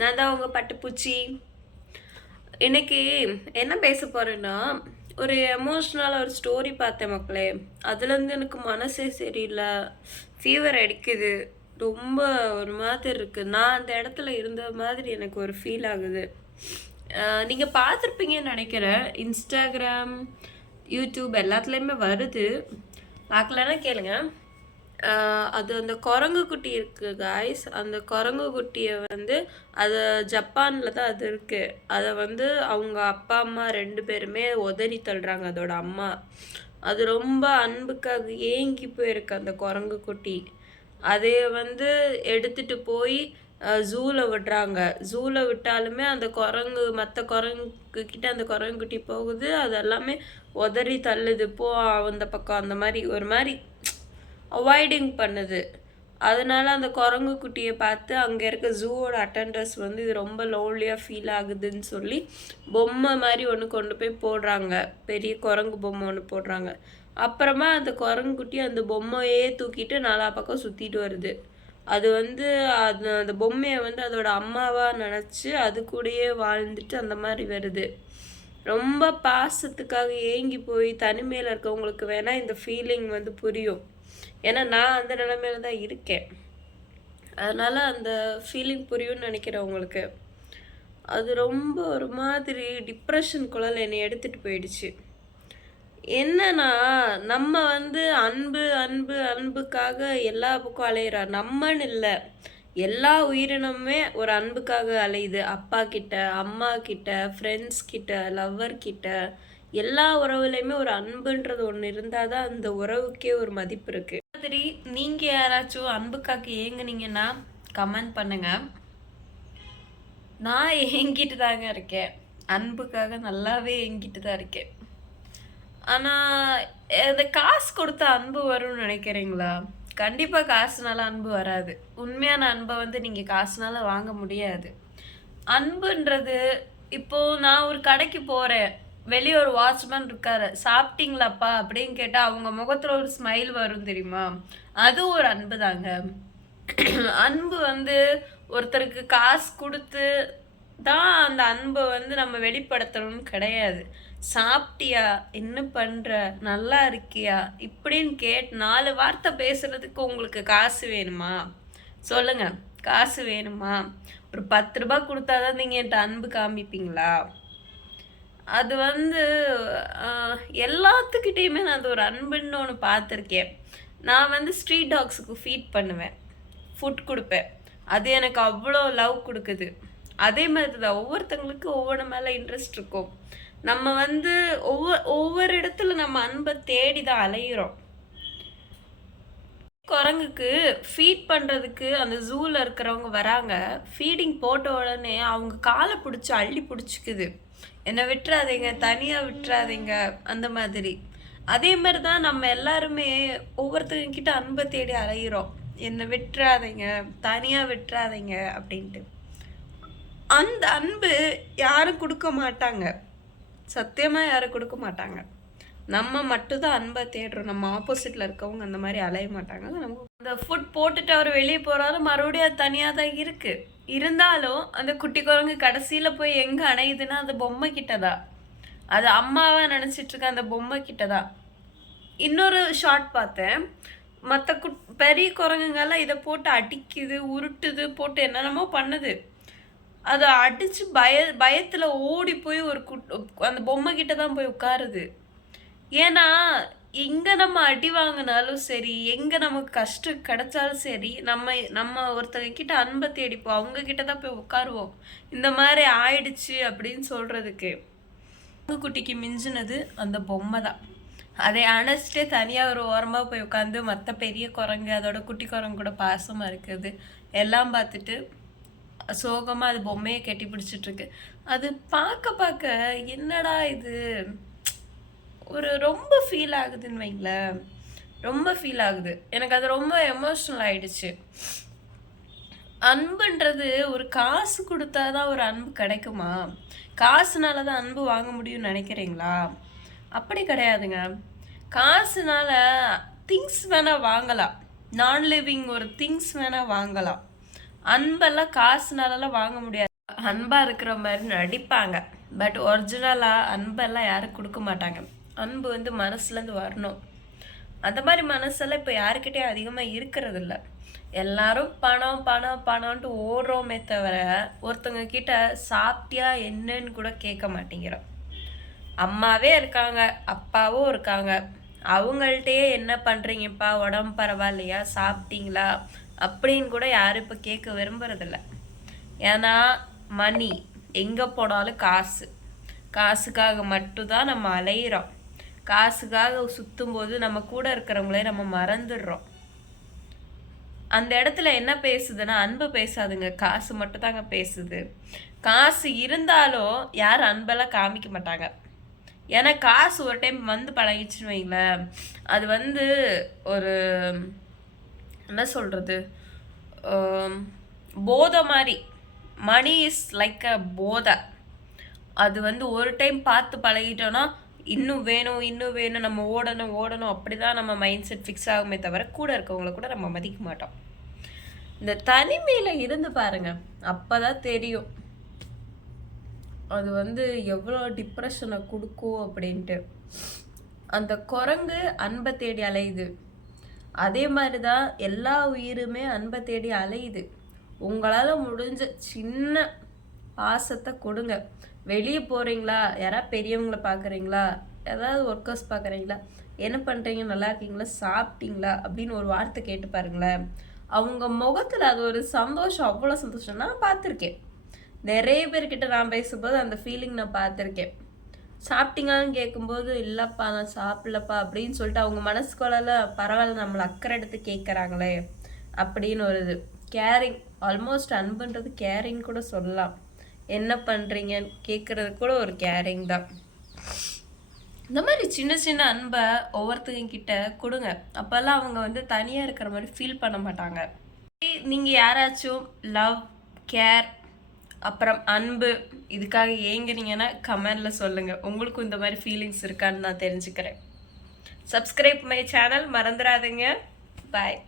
நான் தான் உங்க பட்டுப்பூச்சி. இன்னைக்கு என்ன பேச போறேன்னா, ஒரு எமோஷ்னலா ஒரு ஸ்டோரி பார்த்தேன் மக்களே. அதுலேருந்து எனக்கு மனசே சரியில்ல. ஃபீவர் அடிக்குது. ரொம்ப ஒரு மாதிரி இருக்கு. நான் அந்த இடத்துல இருந்த மாதிரி எனக்கு ஒரு ஃபீல் ஆகுது. நீங்க பார்த்துருப்பீங்கன்னு நெனைக்கிறேன். Instagram, YouTube எல்லாத்துலயுமே வருது. பார்க்கலன்னா கேளுங்க. அது அந்த குரங்கு குட்டி இருக்கு காய்ஸ். அந்த குரங்கு குட்டியை வந்து அது ஜப்பான்ல தான் அது இருக்கு. அதை வந்து அவங்க அப்பா அம்மா 2 பேருமே உதறி தள்ளுறாங்க அதோட அம்மா. அது ரொம்ப அன்புக்காக ஏங்கி போயிருக்கு அந்த குரங்கு குட்டி. அதை வந்து எடுத்துட்டு போய் ஜூல விடுறாங்க. ஜூல விட்டாலுமே அந்த குரங்கு மற்ற குரங்கு கிட்ட அந்த குரங்குக்குட்டி போகுது. அது எல்லாமே உதறி தள்ளுது. போ அந்த பக்கம் அந்த மாதிரி ஒரு மாதிரி அவாய்டிங் பண்ணுது. அதனால அந்த குரங்கு குட்டியை பார்த்து அங்கே இருக்க ஜூவோட அட்டண்டர்ஸ் வந்து இது ரொம்ப லோன்லியாக ஃபீல் ஆகுதுன்னு சொல்லி பொம்மை மாதிரி ஒன்று கொண்டு போய் போடுறாங்க. பெரிய குரங்கு பொம்மை ஒன்று போடுறாங்க. அப்புறமா அந்த குரங்கு குட்டி அந்த பொம்மையே தூக்கிட்டு நாலா பக்கம் சுற்றிட்டு வருது. அது வந்து அந்த பொம்மையை வந்து அதோட அம்மாவாக நினச்சி அது கூடயே வாழ்ந்துட்டு அந்த மாதிரி வருது. ரொம்ப பாசத்துக்காக ஏங்கி போய் தனிமையில் இருக்கவங்களுக்கு வேணால் இந்த ஃபீலிங் வந்து புரியும். ஏன்னா நான் அந்த நிலைமையில தான் இருக்கேன். அதனால் அந்த ஃபீலிங் புரியும்னு நினைக்கிறேன் உங்களுக்கு. அது ரொம்ப ஒரு மாதிரி டிப்ரெஷனுக்குள்ள என்னை எடுத்துகிட்டு போயிடுச்சு. என்னன்னா நம்ம வந்து அன்பு அன்பு அன்புக்காக எல்லா பக்கம் அலையிறோம். நம்மன்னு இல்லை, எல்லா உயிரினமுமே ஒரு அன்புக்காக அலையுது. அப்பா கிட்ட, அம்மா கிட்ட, ஃப்ரெண்ட்ஸ் கிட்ட, லவ்வர் கிட்ட, எல்லா உறவுலையுமே ஒரு அன்புன்றது ஒன்று இருந்தால் தான் அந்த உறவுக்கே ஒரு மதிப்பு இருக்குது. மாதிரி நீங்கள் யாராச்சும் அன்புக்காக ஏங்குனீங்கன்னா கமெண்ட் பண்ணுங்க. நான் ஏங்கிட்டு தாங்க இருக்கேன். அன்புக்காக நல்லாவே ஏங்கிட்டு தான் இருக்கேன். ஆனால் இந்த காசு கொடுத்த அன்பு வரும்னு நினைக்கிறீங்களா? கண்டிப்பாக காசுனால அன்பு வராது. உண்மையான அன்பை வந்து நீங்கள் காசுனால வாங்க முடியாது. அன்புன்றது இப்போது நான் ஒரு கடைக்கு போகிறேன், வெளியே ஒரு வாட்ச்மேன் இருக்காரு, சாப்பிட்டீங்களாப்பா அப்படின்னு கேட்டால் அவங்க முகத்தில் ஒரு ஸ்மைல் வரும் தெரியுமா? அது ஒரு அன்பு தாங்க. அன்பு வந்து ஒருத்தருக்கு காசு கொடுத்து தான் அந்த அன்பை வந்து நம்ம வெளிப்படுத்தணும்னு கிடையாது. சாப்பிட்டியா, என்ன பண்ணுற, நல்லா இருக்கியா இப்படின்னு 4 வார்த்தை பேசுகிறதுக்கு உங்களுக்கு காசு வேணுமா? சொல்லுங்கள், காசு வேணுமா? ஒரு 10 ரூபா கொடுத்தா தான் நீங்கள் என்கிட்ட அன்பு காமிப்பீங்களா? அது வந்து எல்லாத்துக்கிட்டேயுமே நான் அது ஒரு அன்புன்னு ஒன்று பார்த்துருக்கேன். நான் வந்து ஸ்ட்ரீட் டாக்ஸுக்கு ஃபீட் பண்ணுவேன், ஃபுட் கொடுப்பேன். அது எனக்கு அவ்வளோ லவ் கொடுக்குது. அதே மாதிரி தான் ஒவ்வொருத்தங்களுக்கு ஒவ்வொன்று மேலே இன்ட்ரெஸ்ட் இருக்கும். நம்ம வந்து ஒவ்வொரு இடத்துல நம்ம அன்பை தேடி தான் அலையிறோம். குரங்குக்கு ஃபீட் பண்ணுறதுக்கு அந்த ஜூவில் இருக்கிறவங்க வராங்க. ஃபீடிங் போட்ட உடனே அவங்க காலை பிடிச்சி அள்ளி பிடிச்சிக்குது. என்னை விட்டுறாதீங்க, தனியாக விட்டுறாதீங்க, அந்த மாதிரி. அதே மாதிரி தான் நம்ம எல்லாருமே ஒவ்வொருத்தங்கிட்ட அன்பை தேடி அலையிறோம். என்னை விட்டுறாதீங்க, தனியாக விட்டுறாதீங்க அப்படின்ட்டு. அந்த அன்பு யாரும் கொடுக்க மாட்டாங்க. சத்தியமாக யாரும் கொடுக்க மாட்டாங்க. நம்ம மட்டும்தான் அன்பை தேடுறோம். நம்ம ஆப்போசிட்டில் இருக்கவங்க அந்த மாதிரி அலைய மாட்டாங்க. நம்ம அந்த ஃபுட் போட்டுட்டு அவர் வெளியே போகிறாலும் மறுபடியும் அது தனியாக தான் இருக்குது. இருந்தாலும் அந்த குட்டி குரங்கு கடைசியில் போய் எங்கே அணையுதுன்னா அந்த பொம்மை கிட்ட தான். அது அம்மாவை நினச்சிட்ருக்க அந்த பொம்மை கிட்ட தான். இன்னொரு ஷார்ட் பார்த்தேன். மற்ற பெரிய குரங்குங்கெல்லாம் இதை போட்டு அடிக்குது, உருட்டுது, போட்டு என்னென்னமோ பண்ணுது. அதை அடித்து பயத்தில் ஓடி போய் ஒரு அந்த பொம்மை கிட்ட தான் போய் உட்காருது. ஏன்னா எங்கே நம்ம அடி வாங்கினாலும் சரி, எங்கே நமக்கு கஷ்டம் கிடைச்சாலும் சரி, நம்ம ஒருத்தங்க கிட்ட அன்பை தேடிப்போம், அவங்க கிட்ட தான் போய் உட்காருவோம். இந்த மாதிரி ஆயிடுச்சு அப்படின்னு சொல்கிறதுக்கு குட்டிக்கு மிஞ்சினது அந்த பொம்மை தான். அதை அணைச்சிட்டே தனியாக ஒரு ஓரமாக போய் உட்காந்து மற்ற பெரிய குரங்கு அதோட குட்டி குரங்கு கூட பாசமாக இருக்குது எல்லாம் பார்த்துட்டு சோகமாக அது பொம்மையை கட்டி பிடிச்சிட்ருக்கு. அது பார்க்க என்னடா இது, ஒரு ரொம்ப ஃபீல் ஆகுதுன்னு வைங்களேன். ரொம்ப ஃபீல் ஆகுது எனக்கு. அது ரொம்ப எமோஷ்னல் ஆயிடுச்சு. அன்புன்றது ஒரு காசு கொடுத்தா தான் ஒரு அன்பு கிடைக்குமா? காசுனால தான் அன்பு வாங்க முடியும்னு நினைக்கிறீங்களா? அப்படி கிடையாதுங்க. காசுனால திங்ஸ் வேணால் வாங்கலாம், நான் லிவிங் ஒரு திங்ஸ் வேணால் வாங்கலாம். அன்பெல்லாம் காசுனாலலாம் வாங்க முடியாது. அன்பாக இருக்கிற மாதிரி நடிப்பாங்க. பட் ஒரிஜினலாக அன்பெல்லாம் யாரும் கொடுக்க மாட்டாங்க. அன்பு வந்து மனசுலேருந்து வரணும். அந்த மாதிரி மனசெல்லாம் இப்போ யாருக்கிட்டேயும் அதிகமாக இருக்கிறது இல்லை. எல்லாரும் பணம் பணம் பணம்ன்ட்டு ஓடுறோமே தவிர ஒருத்தவங்க கிட்ட சாப்பிட்டியா என்னன்னு கூட கேட்க மாட்டேங்கிறோம். அம்மாவே இருக்காங்க, அப்பாவும் இருக்காங்க, அவங்கள்ட்டயே என்ன பண்ணுறீங்கப்பா, உடம்பு பரவாயில்லையா, சாப்பிட்டீங்களா அப்படின்னு கூட யாரும் இப்போ கேட்க விரும்புறதில்ல. ஏன்னா மணி எங்கே போனாலும் காசு, காசுக்காக மட்டும்தான் நம்ம அலையிறோம். காசுக்காக சுற்றும்போது நம்ம கூட இருக்கிறவங்களே நம்ம மறந்துடுறோம். அந்த இடத்துல என்ன பேசுதுன்னா அன்பு பேசாதுங்க, காசு மட்டும் தாங்க பேசுது. காசு இருந்தாலும் யாரும் அன்பெல்லாம் காமிக்க மாட்டாங்க. ஏன்னா காசு ஒரு டைம் வந்து பழகிச்சுன்னு வைங்களேன், அது வந்து ஒரு என்ன சொல்கிறது, போதை மாதிரி. மணி இஸ் லைக் அ போதை. அது வந்து ஒரு டைம் பார்த்து பழகிட்டோன்னா இன்னும் வேணும் இன்னும் வேணும், நம்ம ஓடணும் ஓடணும், அப்படி தான் நம்ம மைண்ட் செட் ஃபிக்ஸ் ஆகுமே தவிர கூட இருக்கவங்கள கூட நம்ம மதிக்க மாட்டோம். இந்த தனிமையில் இருந்து பாருங்க, அப்போ தான் தெரியும் அது வந்து எவ்வளோ டிப்ரெஷனை கொடுக்கும் அப்படின்ட்டு. அந்த குரங்கு அன்பை தேடி அலையுது, அதே மாதிரி தான் எல்லா உயிருமே அன்பை தேடி அலையுது. உங்களால் முடிஞ்ச சின்ன பாசத்தை கொடுங்க. வெளியே போகிறீங்களா, யாராவது பெரியவங்களை பார்க்குறீங்களா, ஏதாவது ஒர்க்கர்ஸ் பார்க்குறீங்களா, என்ன பண்ணுறீங்க, நல்லா இருக்கீங்களா, சாப்பிட்டீங்களா அப்படின்னு ஒரு வார்த்தை கேட்டு பாருங்களேன். அவங்க முகத்தில் அது ஒரு சந்தோஷம், அவ்வளோ சந்தோஷம். நான் பார்த்துருக்கேன், நிறைய பேர்கிட்ட நான் பேசும்போது அந்த ஃபீலிங் நான் பார்த்துருக்கேன். சாப்பிட்டீங்களான்னு கேட்கும்போது இல்லைப்பா நான் சாப்பிடலப்பா அப்படின்னு சொல்லிட்டு அவங்க மனசுக்குள்ள பரவாயில்ல நம்மளை அக்கறை எடுத்து கேட்குறாங்களே அப்படின்னு ஒரு இது. கேரிங், ஆல்மோஸ்ட் அன்புன்றது கேரிங் கூட சொல்லலாம். என்ன பண்ணுறீங்கன்னு கேட்குறது கூட ஒரு கேரிங் தான். இந்த மாதிரி சின்ன சின்ன அன்பை ஒவ்வொருத்தங்க கிட்ட கொடுங்க. அப்போல்லாம் அவங்க வந்து தனியாக இருக்கிற மாதிரி ஃபீல் பண்ண மாட்டாங்க. நீங்கள் யாராச்சும் லவ், கேர், அப்புறம் அன்பு இதுக்காக ஏங்குறீங்கன்னா கமெண்டில் சொல்லுங்கள். உங்களுக்கும் இந்த மாதிரி ஃபீலிங்ஸ் இருக்கான்னு நான் தெரிஞ்சுக்கிறேன். சப்ஸ்கிரைப் மை சேனல் மறந்துடாதீங்க. பாய்.